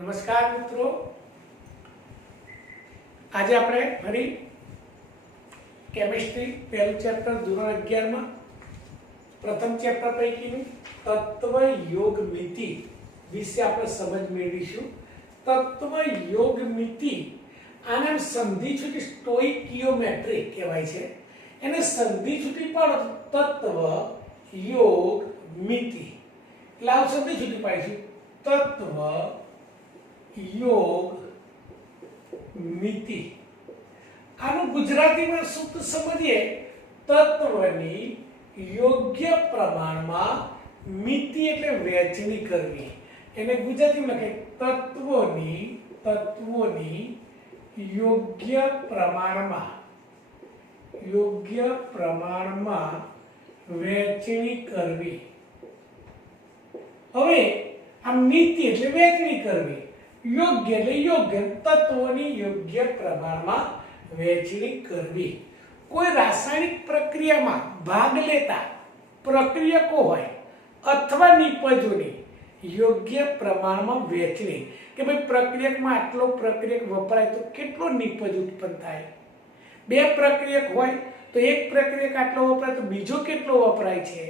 નમસ્કાર મિત્રો, આજે આપણે ફરી કેમિસ્ટ્રી પહેલું ચેપ્ટર ધોરણ 11 માં પ્રથમ ચેપ્ટર પૈકીનું તત્વ યોગ મિતિ વિશે આપણે સમજ મેળવીશું। તત્વ યોગ મિતિ આને સંધિ છૂટી સ્ટોઇકિયોમેટ્રી કહેવાય છે। એને સંધિ છૂટી પાડો તત્વ યોગ મિતિ એટલે આ સંધિ છૂટી પાડીશું તત્વ योग मिति। आनु गुजराती में सूत्र समझिए तत्वनी योग्य प्रमाण में मिति એટલે વહેંચણી કરવી। એને ગુજરાતી માં લખે તત્વોની યોગ્ય પ્રમાણમાં વહેંચણી કરવી। હવે આ મિતિ એટલે વહેંચણી કરવી, યોગ્ય એટલે યોગ્ય, તત્વોની યોગ્ય પ્રમાણમાં વહેંચણી કરવી। કોઈ રાસાયણિક પ્રક્રિયામાં ભાગ લેતા પ્રક્રિયકો હોય અથવા નિપજોની યોગ્ય પ્રમાણમાં વહેંચણી કે ભાઈ પ્રક્રિયકમાં આટલો પ્રક્રિયક વપરાય તો કેટલો નિપજ ઉત્પન્ન થાય। બે પ્રક્રિયક હોય તો એક પ્રક્રિયક આટલો વપરાય તો બીજો કેટલો વપરાય છે।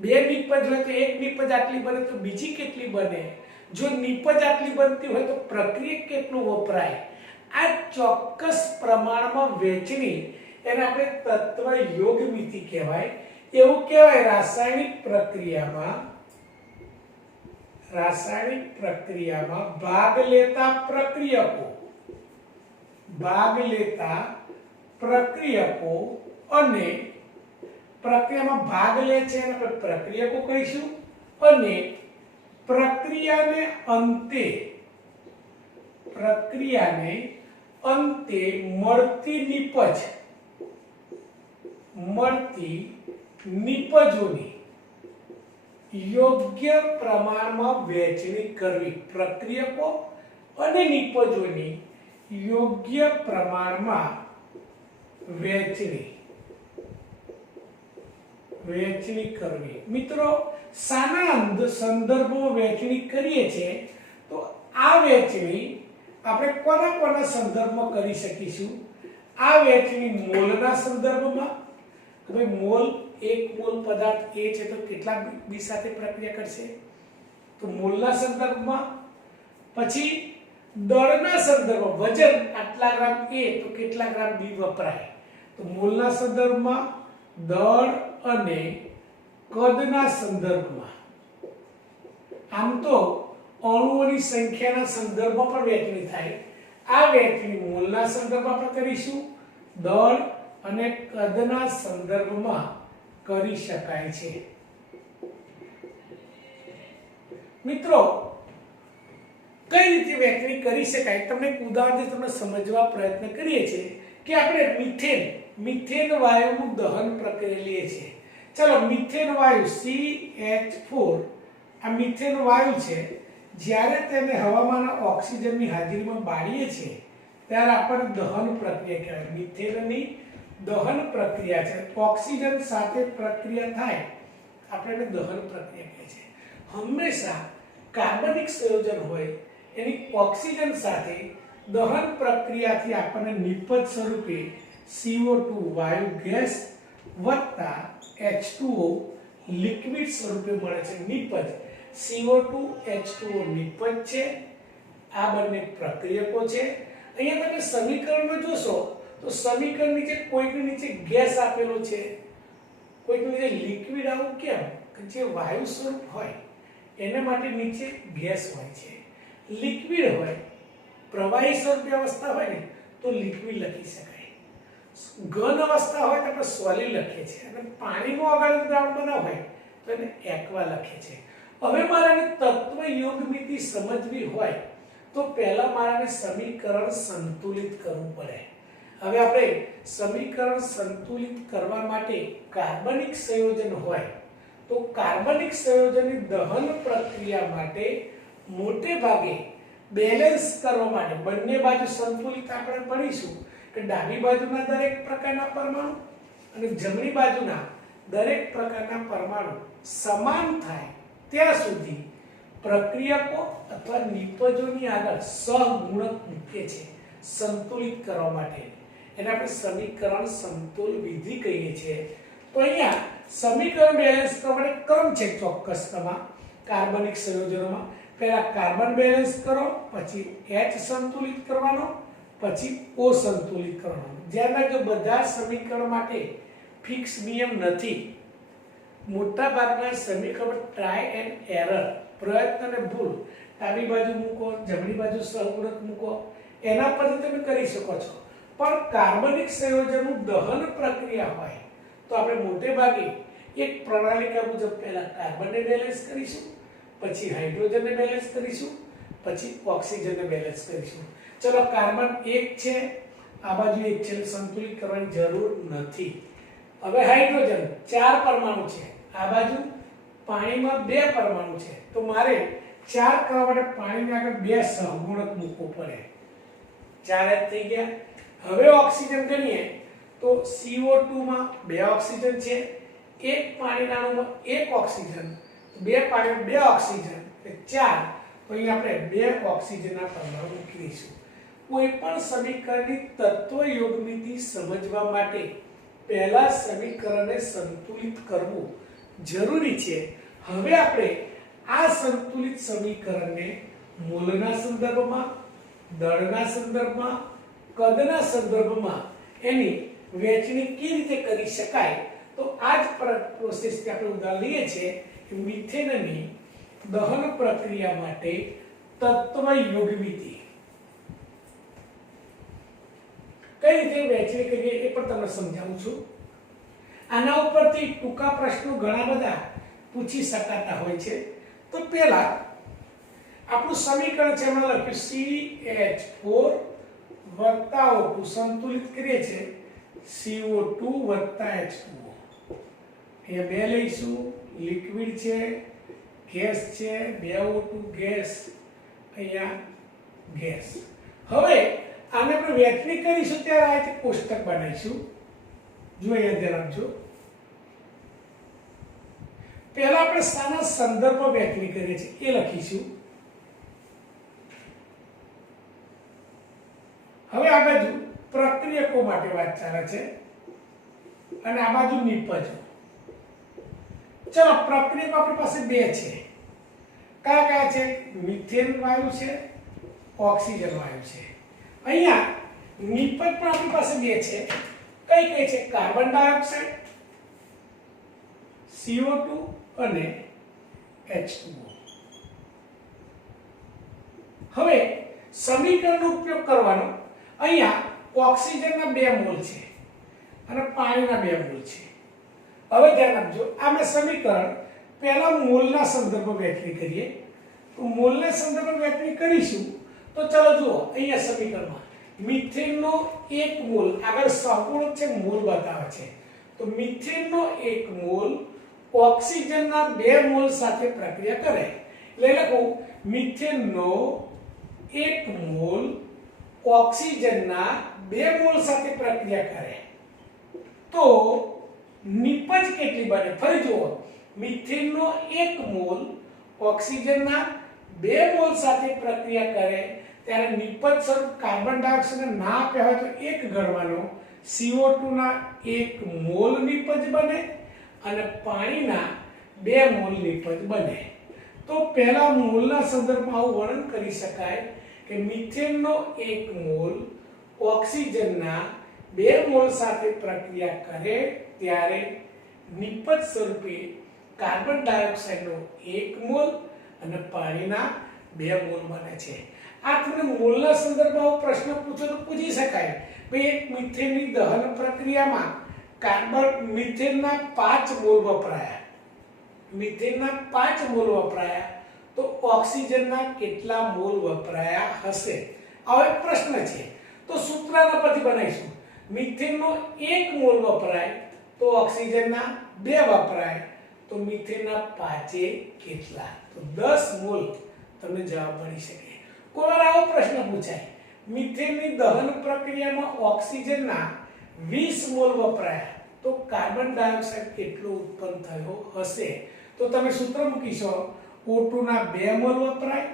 બે નિપજ હોય તો એક નિપજ આટલી બને તો બીજી કેટલી બને। जो निपज आटली बनती हो तो प्रक्रिया केटલું વપરાય। આ ચોક્કસ પ્રમાણમાં વહેંચણી એને આપણે તત્વ યોગ મિતિ કહેવાય। એવું કહેવાય રાસાયણિક પ્રક્રિયામાં ભાગ લેતા પ્રક્રિયકો અને પ્રક્રિયામાં ભાગ લે છે એને આપણે પ્રક્રિયકો કહીશું અને પ્રક્રિયાને અંતે મળતી નિપજોની યોગ્ય પ્રમાણમાં વહેંચણી કરવી। પ્રક્રિયકો અને નિપજોની યોગ્ય પ્રમાણમાં વહેંચણી કરવી। મિત્રો સાના સંદર્ભમાં વહેંચણી કરીએ છીએ તો આ વહેંચણી આપણે કોના સંદર્ભમાં કરી શકીશું। આ વહેંચણી મોલના સંદર્ભમાં કે ભાઈ મોલ એક મોલ પદાર્થ A છે તો કેટલા B સાથે પ્રક્રિયા કરશે તો મોલના સંદર્ભમાં। પછી દળના સંદર્ભમાં વજન આટલા ગ્રામ A તો કેટલા ગ્રામ B વપરાય તો મોલના સંદર્ભમાં, દળ અને કદના સંદર્ભમાં। આમ તો અણુઓની સંખ્યાના સંદર્ભમાં પણ વહેંચણી થાય। આ વહેંચણી મોલના સંદર્ભમાં આપણે કરીશું, દળ અને કદના સંદર્ભમાં કરી શકાય છે। મિત્રો કઈ રીતે વહેંચણી કરી શકાય તમને એક ઉદાહરણથી તમને સમજવા પ્રયત્ન કરીએ છીએ કે આપણે મિથેન વાયુનું દહન પ્રક્રિયા લઈએ છીએ। चलो मीथेन वायु CH4 आ मीथेन वायु छे ज्यारे तेने हवामाना ऑक्सीजन ની હાજરીમાં બાળીએ છીએ ત્યારે આપણે દહન પ્રક્રિયા કહેવાય। મીથેનની દહન પ્રક્રિયા છે, ઓક્સિજન સાથે પ્રક્રિયા થાય આપણે દહન પ્રક્રિયા કહે છે। હંમેશા કાર્બનિક સંયોજન હોય એની ઓક્સિજન સાથે દહન પ્રક્રિયાથી આપણને નિપજ સ્વરૂપે CO2 વાયુ ગેસ વત્તા H2O लिक्विड स्वरूपे મળે છે નિપજ। CO2 H2O નિપજ છે, આ બંને પ્રક્રિયકો છે। અહીંયા તમે સમીકરણમાં જોશો તો સમીકરણ નીચે કોઈની નીચે ગેસ આપેલો છે, કોઈની નીચે લિક્વિડ આવું કેમ કે જે વાયુ સ્વરૂપ હોય એને માટે નીચે ગેસ હોય છે, લિક્વિડ હોય પ્રવાહી સ્વરૂપે અવસ્થા હોય ને તો લિક્વિડ લખી શકાય, ઘન અવસ્થા હોય તો આપણે સોલિડ લખીએ છીએ અને પાણીનું ઓર્ગેનિક દ્રાવણ બનાવ હોય તો એને એક્વા લખીએ છીએ। હવે મારે તત્વ યોગ મિતિ સમજવી હોય તો પહેલા મારે સમીકરણ સંતુલિત કરવું પડે। હવે આપણે સમીકરણ સંતુલિત કરવા માટે કાર્બનિક સંયોજન હોય તો કાર્બનિક સંયોજનની દહન પ્રક્રિયા માટે મોટે ભાગે બેલેન્સ કરવા માટે બંને બાજુ સંતુલિત આપણે ભણીશું કે ડાબી બાજુના દરેક પ્રકારના પરમાણુ અને જમણી બાજુના દરેક પ્રકારના પરમાણુ સમાન થાય ત્યાં સુધી પ્રક્રિયકો અથવા નિપજોની આગળ સહગુણક મૂકે છે સંતુલિત કરવા માટે. એને આપણે સમીકરણ સમતોલ વિધિ કહીએ છીએ. તો અહીંયા સમીકરણ બેલેન્સ કરવા માટે ક્રમ છે ચોક્કસ તમામ કાર્બનિક સંયોજનોમાં. પહેલા કાર્બન બેલેન્સ કરો, પછી H સંતુલિત કરવાનો, પછી O સંતુલિત કરવાનો. ધ્યાન રાખજો બધા સમીકરણ માટે ફિક્સ નિયમ નથી. મોટા ભાગના સમીકરણ ટ્રાય એન્ડ એરર, પ્રયત્ન અને ભૂલ, ડાબી બાજુ મૂકો, જમણી બાજુ સહગુણક મૂકો, એના પરથી તમે કરી શકો છો. પણ કાર્બનિક સંયોજનનું દહન પ્રક્રિયા હોય તો આપણે મોટે ભાગે એક પ્રણાલિકા મુજબ પહેલા કાર્બનને બેલેન્સ કરીશું, પછી હાઇડ્રોજનને બેલેન્સ કરીશું, પછી ઓક્સિજનને બેલેન્સ કરીશું. ચલો કાર્બન 1 છે, આ બાજુ 1 છે, સંતુલિત કરવાની જરૂર નથી. હવે હાઇડ્રોજન 4 પરમાણુ છે, આ બાજુ પાણીમાં 2 પરમાણુ છે, તો મારે 4 કરવા માટે પાણીની આગળ 2 સહગુણક મૂકવો પડે. 4 થઈ ગયા. હવે ઓક્સિજન ગણીએ તો CO2 માં 2 ઓક્સિજન છે, એક પાણીના અણુમાં 1 ઓક્સિજન, 2 પાણીમાં 2 ઓક્સિજન એટલે 4. તો અહીં આપણે 2 ઓક્સિજનના પરમાણુ મૂકી દઈશું. કોઈ પણ સમીકરણની તત્વ યોગમિતિ સમજવા માટે પહેલા સમીકરણને સંતુલિત કરવું જરૂરી છે. હવે આપણે આ સંતુલિત સમીકરણને મોલના સંદર્ભમાં, દળના સંદર્ભમાં, કદના સંદર્ભમાં એની વહેંચણી કેવી રીતે કરી શકાય, તો આ જ પ્રોસેસથી આપણે ઉદાહરણ લઈએ છીએ કે મિથેનની દહન પ્રક્રિયા માટે તત્વ યોગમિતિ કઈ રીતે વહેંચણી કરીએ એ પણ તમને સમજાવું છું. આના ઉપરથી ટૂંકા પ્રશ્નો ઘણા બધા પૂછી શકાતા હોય છે. તો પહેલા આપણું સમીકરણ છે, એમાં લખ્યું CH4 વત્તા O2 સંતુલિત કરીએ છે CO2 વત્તા H2O. અહીંયા બે લઈશું, લિક્વિડ છે, ગેસ છે, 2 O2 ગેસ, અહીંયા ગેસ. હવે આને આપણે વહેંચણી કરીશું ત્યારે આ રીતે કોષ્ટક બનાવીશું. જો અહીંયા ધ્યાન આપજો. પહેલા આપણે શાના સંદર્ભમાં વહેંચણી કરીએ છીએ એ લખીશું. હવે આ બાજુ પ્રક્રિયકો માટે વાત ચાલે છે અને આ બાજુ નિપજો. ચલો પ્રક્રિયકો આપણી પાસે 2 છે. કયા કયા છે? મિથેન વાયુ છે, ઓક્સિજન વાયુ છે. અહીંયા નિપજ પણ આપણી પાસે 2 છે. કઈ કઈ છે? કાર્બન ડાયોક્સાઇડ, CO2 અને H2O. હવે સમીકરણનો ઉપયોગ કરવાનો. અહીંયા ઓક્સિજનના 2 મોલ છે અને પાણીના 2 મોલ છે. હવે ધ્યાન આપજો, આ મેં સમીકરણ પહેલા મોલના સંદર્ભમાં વહેંચણી કરીએ. તો મોલના સંદર્ભમાં વહેંચણી કરીશું તો ચાલો જુઓ અહીંયા સમીકરણમાં મિથેનનો 1 મોલ, આગળ સહગુણક છે, મોલ બતાવે છે. તો મિથેનનો 1 મોલ ઓક્સિજનના 2 મોલ સાથે પ્રક્રિયા કરે. એટલે લખું મિથેનનો 1 મોલ ઓક્સિજનના 2 મોલ સાથે પ્રક્રિયા કરે તો નિપજ કેટલી બને? ફરી જુઓ, મિથેનનો 1 મોલ ઓક્સિજનના 2 મોલ સાથે પ્રક્રિયા કરે ત્યારે નિપજ સ્વરૂપ કાર્બન ડાયોક્સાઇડ ના આપ્યા હોય તો 1 ગણવાનો, CO2 ના 1 મોલ નિપજ બને અને પાણીના 2 મોલ નિપજ બને. તો પહેલા મોલના સંદર્ભમાં આવું વર્ણન કરી શકાય કે મિથેનનો 1 મોલ ઓક્સિજનના 2 મોલ સાથે પ્રક્રિયા કરે ત્યારે નિપજ સ્વરૂપે કાર્બન ડાયોક્સાઇડનો 1 મોલ અને પાણીના 2 મોલ બને છે. આ તમને મોલના સંદર્ભમાં પ્રશ્ન પૂછો તો પૂછી શકાય ભાઈ એક મિથેનની દહન પ્રક્રિયામાં કાર્બન મિથેનના 5 મોલ વપરાયા, મિથેનના 5 મોલ વપરાયા તો ઓક્સિજનના કેટલા મોલ વપરાયા હશે? આવો એક પ્રશ્ન છે. તો સૂત્રના પરથી બનાવીશું. મિથેનનો 1 મોલ વપરાય તો ઓક્સિજનના 2 વપરાય તો મિથેનના 5 કેટલા? તો 10 મોલ તમને જવાબ મળી શકે. કોઈ વાર આવો પ્રશ્ન પૂછાય, મિથેનની દહન પ્રક્રિયામાં ઓક્સિજનના 20 મોલ વપરાયા તો કાર્બન ડાયોક્સાઇડ કેટલો ઉત્પન્ન થયો હશે? તો તમે સૂત્ર મૂકીશો O2 ના 2 મોલ વપરાય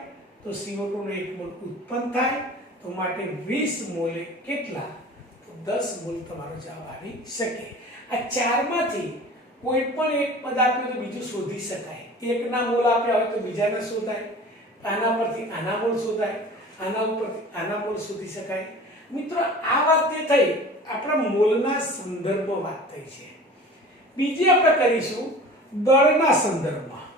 તો CO2 નો 1 મોલ ઉત્પન્ન થાય, તો માટે 20 મોલે કેટલા, તો 10 મોલ તમારો જવાબ આવી શકે. આ ચારમાંથી કોઈ પણ એક પદ આપ્યું તો બીજું શોધી શકાય. એકના મોલ આપ્યા હોય તો બીજાના શોધાય, આના પરથી આના મોલ શોધાય, આના ઉપરથી આના મોલ શોધી શકાય. મિત્રો આ વાત તે થઈ આપણા મોલના સંદર્ભમાં વાત થઈ છે. બીજી આપણે કરીશું દળના સંદર્ભમાં.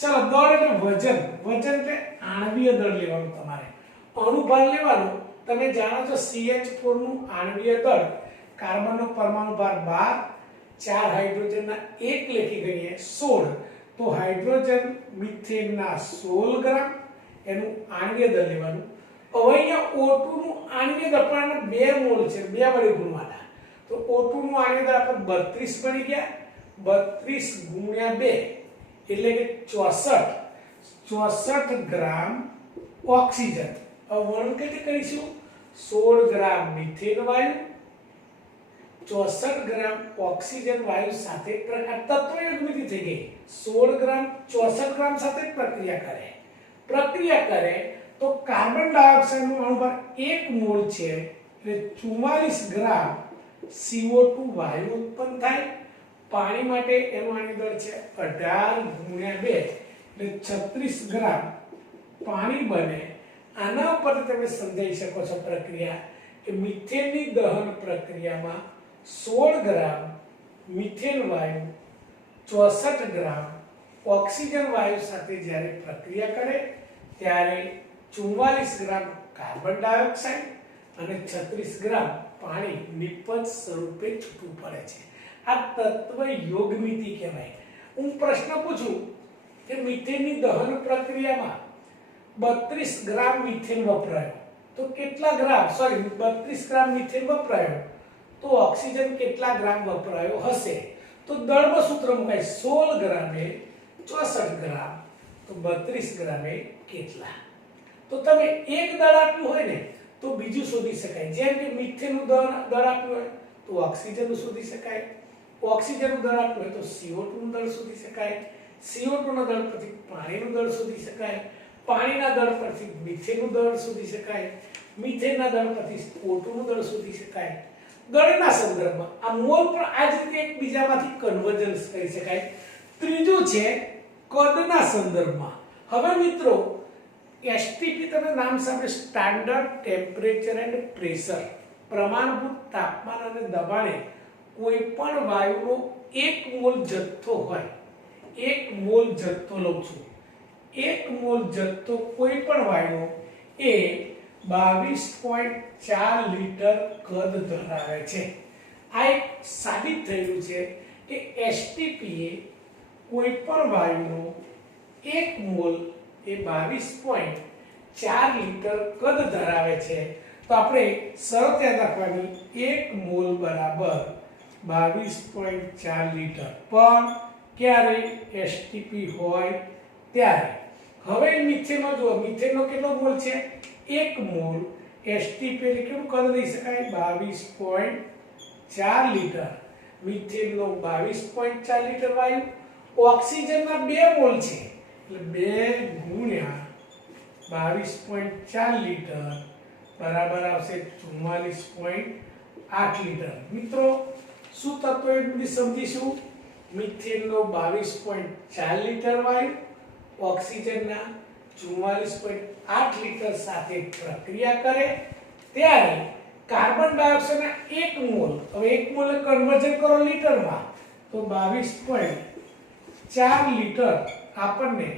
ચાલો, દળ એટલે વજન. વજન એટલે આણ્વીય દળ લેવાનું તમારે, અણુભાર લેવાનો. તમે જાણો છો CH4 નું આણ્વીય દળ, કાર્બનનો પરમાણુ ભાર 12, 4 હાઇડ્રોજનના 1 લેખી ગણીએ 16, તો હાઇડ્રોજન મિથેનના 16 ગ્રામ એનું આણ્વીય દળ લેવાનું. હવે અહીંયા O2 નું આણ્વીય દળ પણ 2 મોલ છે, 2 વડે ગુણવાના, તો O2 નું આણ્વીય દળ આપણે 32 બની ગયા. 32 ગુણ્યા 2 એટલે કે 64 ગ્રામ ઓક્સિજન. હવે વર્ણન કેવી રીતે કરીશું? 16 ગ્રામ મિથેન વાયુ 64 ગ્રામ ઓક્સિજન વાયુ સાથે તત્વ યુગ્મિત થઈ ગઈ. 16 ગ્રામ 64 ગ્રામ સાથે પ્રક્રિયા કરે તો કાર્બન ડાયોક્સાઇડ નું અણુભાર 1 મોલ છે એટલે 44 ગ્રામ CO2 વાયુ ઉત્પન્ન થાય. પાણી માટે એનું આણ્વીય દળ છે 18 ગુણ્યા 2 એટલે 36 ગ્રામ પાણી બને. આના ઉપર તમે સમજાઈ શકો છો પ્રક્રિયા કે મિથેનની દહન પ્રક્રિયામાં 16 ગ્રામ મિથેન વાયુ 64 ગ્રામ ઓક્સિજન વાયુ સાથે જ્યારે પ્રક્રિયા કરે ત્યારે 44 ગ્રામ કાર્બન ડાયોક્સાઇડ અને 36 ગ્રામ પાણી નિપજ સ્વરૂપે છૂટું પડે છે. આ તત્વ યોગમિતિ કહેવાય. હું પ્રશ્ન પૂછું કે મિથેનની દહન પ્રક્રિયામાં 32 ગ્રામ મિથેન વપરાયો તો કેટલા ગ્રામ 32 ગ્રામ મિથેન વપરાયો તો ઓક્સિજન કેટલા ગ્રામ વપરાયો હશે? તો દળમાં સૂત્ર મુકાય 16 ગ્રામે 64 ગ્રામ તો 32 ગ્રામે કેટલા. તો તમે એક દળ આપ્યું હોય ને તો બીજું શોધી શકાય. જેમ કે મિથેનનું દળ આપ્યું હોય તો ઓક્સિજનનું શોધી શકાય, ઓક્સિજનનું દળ આપ્યું હોય તો CO2 નું દળ શોધી શકાય, CO2 ના દળ પરથી પાણીનું દળ શોધી શકાય, પાણીના દળ પરથી મિથેનનું દળ શોધી શકાય, મિથેનના દળ પરથી O2 નું દળ શોધી શકાય. દળના સંદર્ભમાં આ મોલ પણ આ જ રીતે એકબીજામાંથી કન્વર્જન્સ કરી શકાય. ત્રીજું છે કદના સંદર્ભમાં. હવે મિત્રો STP તમે નામ સાંભળ્યું, સ્ટાન્ડર્ડ ટેમ્પરેચર એન્ડ પ્રેશર. પ્રમાણભૂત તાપમાન અને દબાણે કોઈ પણ વાયુનો 1 મોલ જથ્થો હોય, 1 મોલ જથ્થો લઉં છું, 1 મોલ જથ્થો કોઈ પણ વાયુનો એ 22.4 લિટર કદ ધરાવે છે. આ એક સાબિત થયેલું છે કે STP એ કોઈ પણ વાયુનો 1 મોલ એ 22.4 લિટર કદ ધરાવે છે. તો આપણે શરત યાદ રાખવાની, 1 મોલ બરાબર 22.4 લિટર. પણ ક્યારે STP હોય ત્યારે. હવે મિથેનમાં જુઓ, મિથેનનો કેટલો મોલ છે? 1 મોલ. STP એટલે કેટલું કદ લઈ શકાય? 22.4 લિટર. મિથેનનો 22.4 લિટર વાયુ, ઓક્સિજનના 2 મોલ છે એટલે 2 ગુણ્યા 22.4 લિટર બરાબર આવશે 44.8 લિટર. મિત્રો શું તત્વો એ બધી સમજીશું. મિથેનનો 22.4 લિટર વાયુ ઓક્સિજનના 44.8 લિટર સાથે પ્રક્રિયા કરે ત્યારે કાર્બન ડાયોક્સાઇડના 1 મોલ, હવે 1 મોલ કન્વર્ઝન કરો લીટરમાં તો 22.4 લિટર આપણને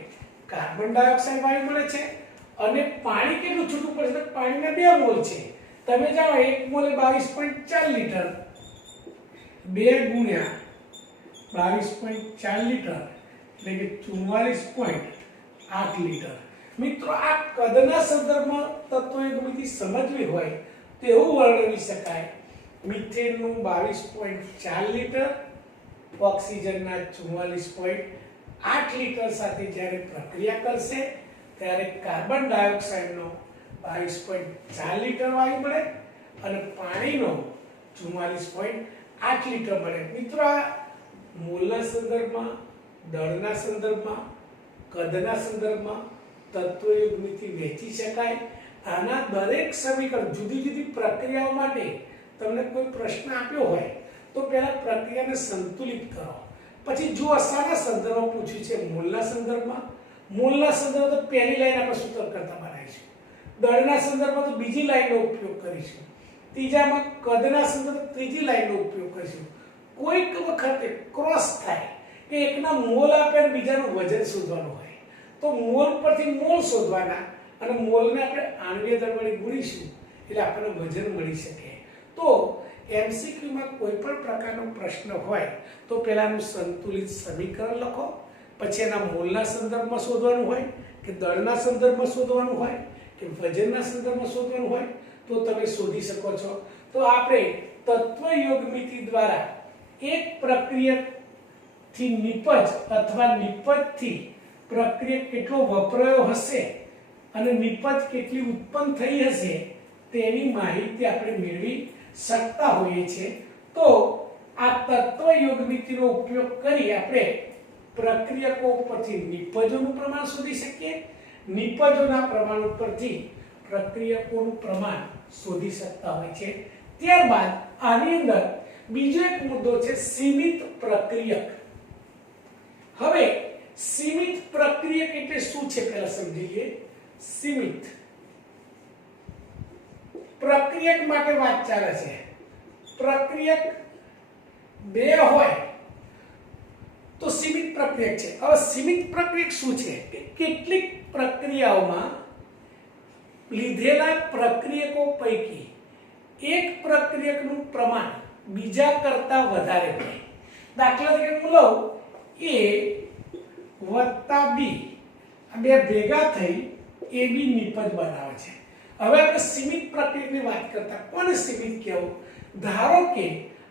કાર્બન ડાયોક્સાઇડ વાયુ મળે છે. અને પાણી કેટલું છૂટું પડશે? પાણીના 2 મોલ છે. તમે જાણો 1 મોલ 22.4 લિટર, 2 ગુણ્યા 22.4 લિટર એટલે કે 44.8 લિટર. મિત્રો આ કદના સંદર્ભમાં તત્વો એકબીજી સમજવી હોય તો એવું વર્ણવી શકાય. મિથેનનું 22.4 લિટર ઓક્સિજનના 44.8 લિટર સાથે જ્યારે પ્રક્રિયા કરશે ત્યારે કાર્બન ડાયોક્સાઇડનો 22.4 લિટર વાયુ મળે અને પાણીનો 44.8 લિટર મળે. મિત્રો આ મોલના સંદર્ભમાં, દળના સંદર્ભમાં, કદના સંદર્ભમાં તત્વયુગ્મિથી વહેંચી શકાય। આના દરેક સમીકરણ જુદી જુદી પ્રક્રિયાઓ માટે તમને કોઈ પ્રશ્ન આપ્યો હોય તો પહેલા પ્રક્રિયાને સંતુલિત કરો, પછી જો અસાના સંદર્ભમાં પૂછ્યું છે મોલના સંદર્ભમાં, મોલના સંદર્ભમાં તો પહેલી લાઈન આપણે સૂત્ર કરતા બનાવીશું, દળના સંદર્ભમાં તો બીજી લાઈનનો ઉપયોગ કરીશું, ત્રીજામાં કદના સંદર્ભમાં ત્રીજી લાઈનનો ઉપયોગ કરીશું। કોઈક વખતે ક્રોસ થાય કે એકના મોલ આપે અને બીજાનું વજન શોધવાનું હોય તો મોલ પરથી મોલ શોધવાના અને મોલને આપણે આણ્વીય દળ વડે ગુણીશું એટલે આપણને વજન મળી શકે। તો MCQ માં કોઈ પણ પ્રકારનો પ્રશ્ન હોય તો પહેલાનું સંતુલિત સમીકરણ લખો, પછી એના મોલના સંદર્ભમાં શોધવાનું હોય કે દળના સંદર્ભમાં શોધવાનું હોય કે વજનના સંદર્ભમાં શોધવાનું હોય તો તમે શોધી શકો છો। તો આપણે તત્વયોગમિતિ દ્વારા એક પ્રક્રિયકથી નિપજ અથવા નિપજથી પ્રક્રિયક કેટલો વપરાયો હશે અને નિપજ કેટલી ઉત્પન્ન થઈ હશે તેની માહિતી આપણે મેળવી શકતા હોઈએ છીએ। તો આ તત્વયોગમિતિનો ઉપયોગ કરી આપણે પ્રક્રિયકો પરથી નિપજોનું પ્રમાણ શોધી શકીએ, નિપજોના પ્રમાણ ઉપરથી પ્રક્રિયકોનું પ્રમાણ શોધી શકતા હોય છે। ત્યારબાદ આની અંદર બીજો એક મુદ્દો છે સીમિત પ્રક્રિયક। હવે સીમિત પ્રક્રિયક એટલે શું છે પહેલા સમજી લઈએ। સીમિત પ્રક્રિયક માટે વાત ચાલે છે, પ્રક્રિયક બે હોય તો સીમિત પ્રક્રિયક છે। હવે સીમિત પ્રક્રિયક શું છે કે કેટલીક પ્રક્રિયાઓમાં લીધેલા પ્રક્રિયકો પૈકી એક પ્રક્રિયકનું પ્રમાણ બીજા કરતા વધારે હોય। દાખલા તરીકે હું લઉં A વત્તા B, આ બે ભેગા થઈ AB નિપજ બનાવે છે। હવે આપણે સીમિત પ્રક્રિયકની વાત કરતા કોને સીમિત કહેવું? ધારો કે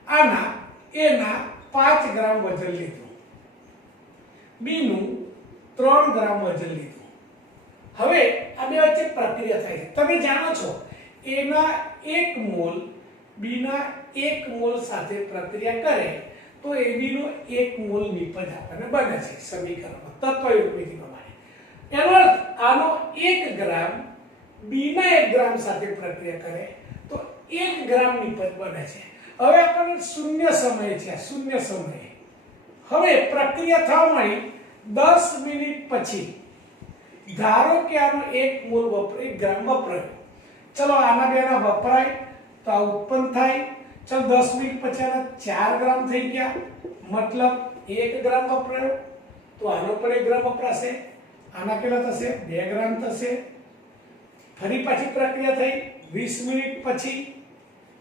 આના A ના 5 ગ્રામ વજન લીધું, B નું 3 ગ્રામ વજન લીધું। હવે આ બે વચ્ચે પ્રક્રિયા થાય છે, તમે જાણો છો A ના 1 મોલ B ના 1 મોલ સાથે પ્રક્રિયા કરે તો AB નો 1 મોલ નિપજ આપણને બને છે સમીકરણમાં તત્વયુગ્મિતિ પ્રમાણે। એનો અર્થ આનો 1 ગ્રામ B ના 1 ગ્રામ સાથે પ્રક્રિયા કરે તો 1 ગ્રામ નિપજ બને છે। હવે આપણને શૂન્ય સમય છે, શૂન્ય સમય। હવે પ્રક્રિયા થવા મળી 10 મિનિટ પછી ધારો કે આનો 1 મોલ 1 ગ્રામ વપરાયો, ચલો આના બેના વપરાય તો આ ઉત્પન્ન થાય, ચલો 10 મિનિટ પછી આના 4 ગ્રામ થઈ ગયા, મતલબ 1 ગ્રામ વપરાયો તો આનો પણ 1 ગ્રામ વપરાશે, આના કેટલા થશે 2 ગ્રામ થશે। ફરી પાછી પ્રક્રિયા થઈ 20 મિનિટ પછી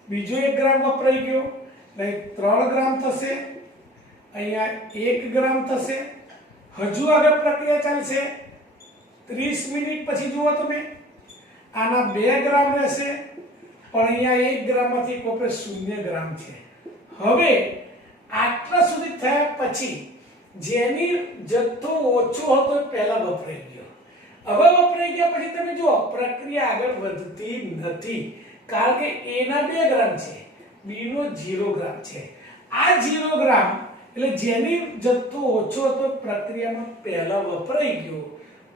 બીજો 1 ગ્રામ વપરાઈ ગયો એટલે 3 ગ્રામ થશે, અહીંયા 1 ગ્રામ થશે। હજુ આગળ પ્રક્રિયા ચાલશે 30 મિનિટ પછી જુઓ તમે આના 2 ગ્રામ રહેશે પણ અહીંયા 1 ગ્રામમાંથી કોપરે 0 ગ્રામ છે। હવે આટલા સુધી થયા પછી જેની જથ્થો ઓછો હતો પહેલા વપરાઈ ગયો, હવે વપરાઈ ગયા પછી તમે જુઓ પ્રક્રિયા આગળ વધતી નથી કારણ કે A ના 2 ગ્રામ છે, B નો 0 ગ્રામ છે। આ 0 ગ્રામ એટલે જેની જથ્થો ઓછો હતો પ્રક્રિયામાં પહેલા વપરાઈ ગયો,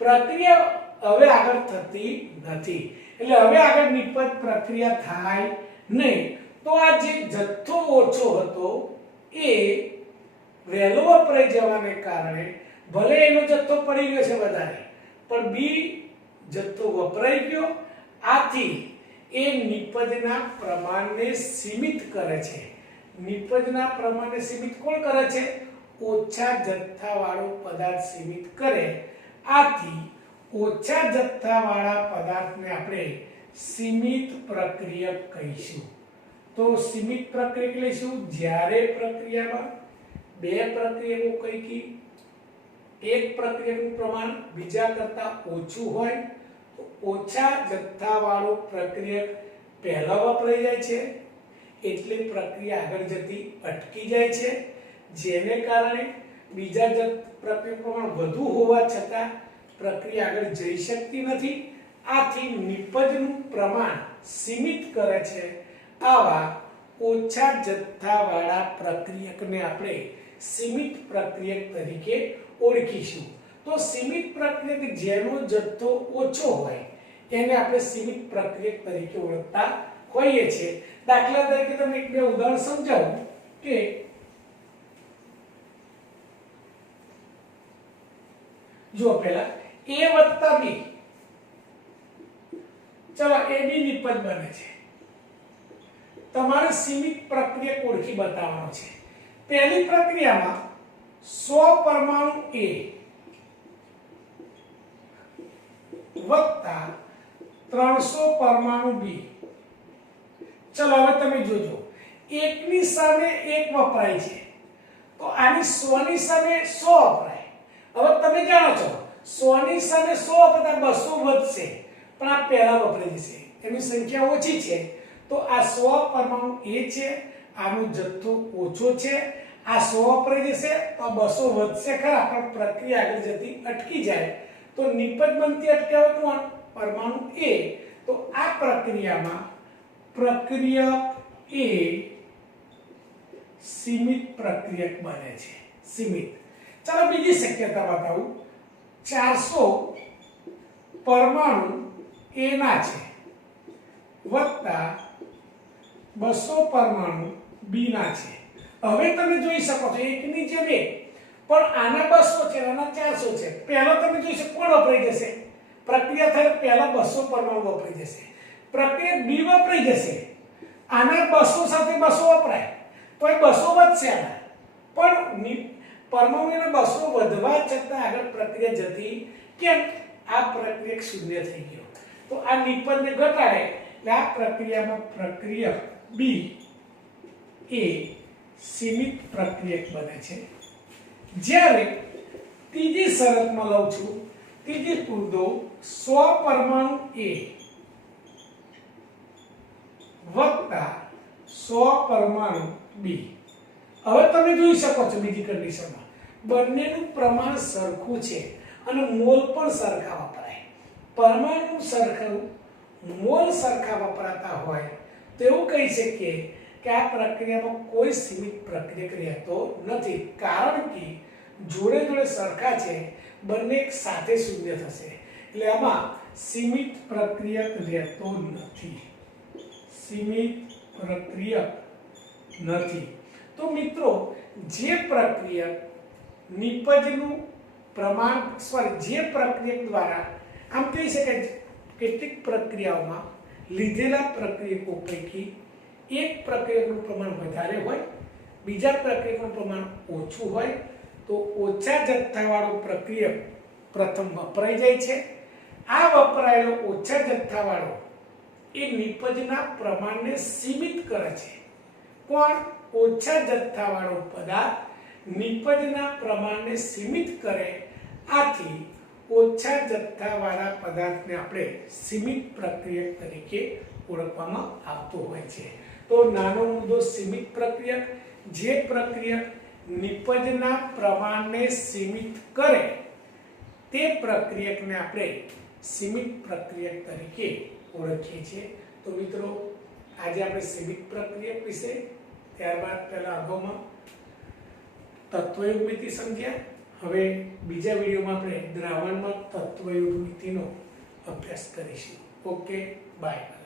પ્રક્રિયા હવે આગળ થતી નથી એટલે હવે આગળ નિપજ પ્રક્રિયા થાય નહીં। તો આ જે જથ્થો ઓછો હતો એ વહેલો વપરાઈ જવાને કારણે ભલે એનો જથ્થો પડી ગયો છે વધારે પણ B જથ્થો વપરાઈ ગયો, આથી એ નિપજના પ્રમાણને સીમિત કરે છે। નિપજના પ્રમાણને સીમિત કોણ કરે છે? ઓછા જથ્થાવાળો પદાર્થ સીમિત કરે, આથી ઓછા જથ્થાવાળા પદાર્થને આપણે સીમિત પ્રક્રિયક કહીશું। તો સીમિત પ્રક્રિયક એટલે શું? જ્યારે પ્રક્રિયામાં બે પ્રક્રિયકો પૈકી એક પ્રક્રિયકનું પ્રમાણ બીજા કરતા ઓછું હોય તો ઓછા જથ્થાવાળો પ્રક્રિયક પહેલા વપરાઈ જાય છે એટલે પ્રક્રિયા આગળ જતી અટકી જાય છે, જેને કારણે બીજા પ્રક્રિયક પ્રમાણ વધુ હોવા છતાં પ્રક્રિયા આગળ જઈ શકતી નથી। આથી નિપજનું પ્રમાણ સીમિત કરે છે। આવા ઓછા જથ્થાવાળા પ્રક્રિયકને આપણે સીમિત પ્રક્રિયક તરીકે ઓળખીશું। તો તો સીમિત પ્રક્રિયક જેનો જથ્થો ઓછો હોય એને આપણે સીમિત પ્રક્રિયક તરીકે ઓળખતા હોઈએ છીએ। દાખલા તરીકે તમને એક બે ઉદાહરણ સમજાવું કે જો પહેલા a + b, ચલો ab નિપજ બને છે। તમારે સીમિત પ્રક્રિયક ઓળખી બતાવવાનો છે। પહેલી પ્રક્રિયામાં 100 પરમાણુ a + 300 પરમાણુ b। ચલો હવે તમે જોજો, 1 ની સામે 1 વપરાય છે તો આની 100 ની સામે 100 વપરાય। હવે તમે જાણો છો 100 ની સામે 100 વત્તા 200 વધશે, પણ આ પહેલા વપરાઈ જશે, એની સંખ્યા ઓછી છે તો આ 100 પરમાણુ a છે, આનો જથ્થો ઓછો છે, આ 100 વપરાઈ જશે તો 200 વધશે ખરા, પણ પ્રક્રિયા આગળ જતી અટકી જાય તો નિપજ બનતી અટકાવે કોણ? પરમાણુ a। તો આ પ્રક્રિયામાં પ્રક્રિયક a સીમિત પ્રક્રિયક બને છે, સીમિત। ચાલો બીજી શક્યતા બતાવું। 400 પરમાણુ a ના છે વત્તા 200 પરમાણુ b ના છે। હવે તમે જોઈ શકો છો 1 ની જેમ 1, પણ આના 200 છે, આના 400 છે। પહેલો તમે જોઈ શકો કોણ વપરાઈ જશે? પ્રક્રિયા થાય પહેલા 200 પરમાણુ વપરાઈ જશે, પ્રક્રિયા b વપરાઈ જશે, આના 200 સાથે 200 વપરાય તો એ 200 વધશે આના, પણ પરમાણુના 200 વધવા છતાં આગળ પ્રક્રિયા જતી કેમ? આ પ્રક્રિયક શૂન્ય થઈ ગયો તો આ નિપજને ઘટાડે એટલે આ પ્રક્રિયામાં પ્રક્રિયક b એ સીમિત પ્રક્રિયક બને છે। જ્યારે ત્રીજી શરતમાં લઉં છું, ત્રીજી પૂર્દો 100 પરમાણુ a વત્તા 100 પરમાણુ b। હવે તમે જોઈ શકો છો બીજી કન્ડિશનમાં બંનેનું પ્રમાણ સરખું છે અને મોલ પણ સરખા વપરાય। પરમાણુ સરખું, મોલ સરખા વપરાતા હોય તો એવું કહી શકીએ કે આ પ્રક્રિયામાં કોઈ સીમિત પ્રક્રિયક રહેતો નથી, કારણ કે જોડે જોડે સરખા છે, બંને એક સાથે શૂન્ય થશે એટલે આમાં સીમિત પ્રક્રિયક રહેતો નથી, સીમિત પ્રક્રિયક નથી। તો મિત્રો જે પ્રક્રિયક નિપજનું પ્રમાણ જે પ્રક્રિયક દ્વારા આમ કહી શકાય કેટલીક પ્રક્રિયાઓમાં લીધેલા પ્રક્રિયકો પૈકી એક પ્રક્રિયકનું પ્રમાણ વધારે હોય, બીજા પ્રક્રિયકનું પ્રમાણ ઓછું હોય તો ઓછા જથ્થાવાળો પ્રક્રિયક પ્રથમ વપરાઈ જાય છે। આ વપરાયેલો ઓછા જથ્થાવાળો એ નિપજના પ્રમાણને સીમિત કરે છે। કોણ? ઓછા જથ્થાવાળો પદાર્થ નિપજના પ્રમાણને સીમિત કરે, આથી ઓછા જથ્થાવાળા પદાર્થને આપણે સીમિત પ્રક્રિયક તરીકે ઓળખવામાં આવતો હોય છે। તો નાનો મુદ્દો સીમિત પ્રક્રિયક, જે પ્રક્રિયક નિપજના પ્રમાણને સીમિત કરે તે પ્રક્રિયકને આપણે સીમિત પ્રક્રિયક તરીકે ઓળખીએ છીએ। તો મિત્રો આજે આપણે સીમિત પ્રક્રિયક વિશે, ત્યારબાદ પહેલા અગાઉમાં તત્વયુગ્મિતિ સમજ્યા, હવે બીજા વિડીયોમાં આપણે દ્રાવણમાં તત્વયુગ્મિતિનો અભ્યાસ કરીશું। Okay, by.